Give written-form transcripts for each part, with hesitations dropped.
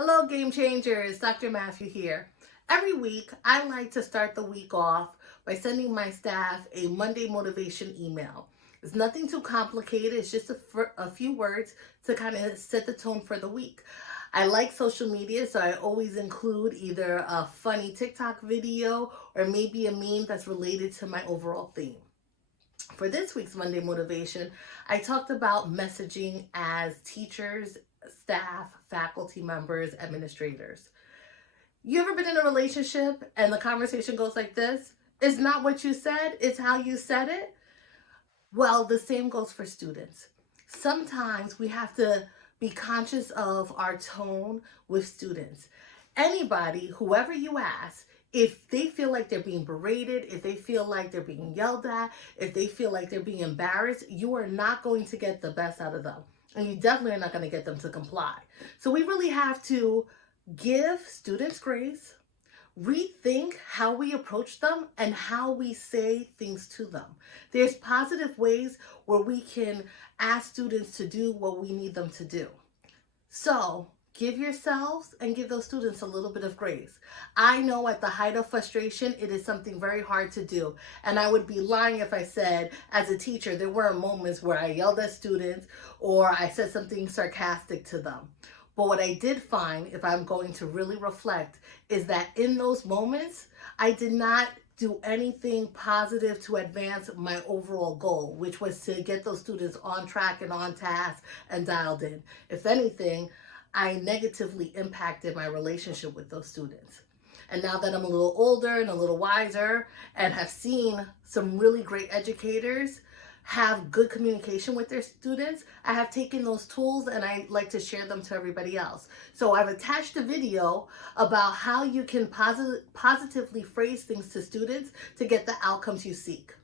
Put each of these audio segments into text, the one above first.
Hello, Game Changers. Dr. Matthew here. Every week, I like to start the week off by sending my staff a Monday motivation email. It's nothing too complicated. It's just a few words to kind of set the tone for the week. I like social media, so I always include either a funny TikTok video or maybe a meme that's related to my overall theme. For this week's Monday Motivation, I talked about messaging as teachers, staff, faculty members, administrators. You ever been in a relationship and the conversation goes like this? It's not what you said, it's how you said it. Well, the same goes for students. Sometimes we have to be conscious of our tone with students. Anybody, whoever you ask, if they feel like they're being berated, if they feel like they're being yelled at, if they feel like they're being embarrassed, you are not going to get the best out of them. And you definitely are not going to get them to comply. So we really have to give students grace, rethink how we approach them and how we say things to them. There's positive ways where we can ask students to do what we need them to do. So give yourselves and give those students a little bit of grace. I know at the height of frustration, it is something very hard to do. And I would be lying if I said, as a teacher, there weren't moments where I yelled at students or I said something sarcastic to them. But what I did find, if I'm going to really reflect, is that in those moments, I did not do anything positive to advance my overall goal, which was to get those students on track and on task and dialed in. If anything, I negatively impacted my relationship with those students. And now that I'm a little older and a little wiser and have seen some really great educators have good communication with their students, I have taken those tools and I like to share them to everybody else. So I've attached a video about how you can positively phrase things to students to get the outcomes you seek.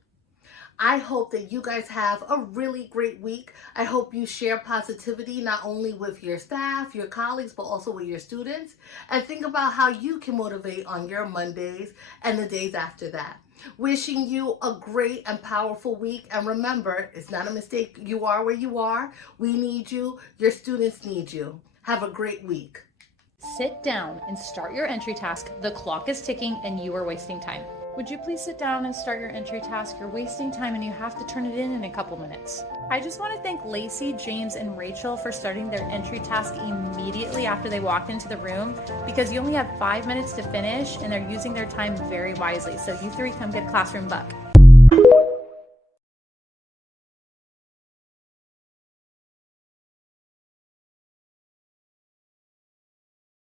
I hope that you guys have a really great week. I hope you share positivity not only with your staff, your colleagues, but also with your students. And think about how you can motivate on your Mondays and the days after that. Wishing you a great and powerful week. And remember, it's not a mistake. You are where you are. We need you. Your students need you. Have a great week. Sit down and start your entry task. The clock is ticking and you are wasting time. Would you please sit down and start your entry task? You're wasting time and you have to turn it in a couple minutes. I just want to thank Lacey, James, and Rachel for starting their entry task immediately after they walked into the room, because you only have 5 minutes to finish and they're using their time very wisely. So you three come get a classroom buck.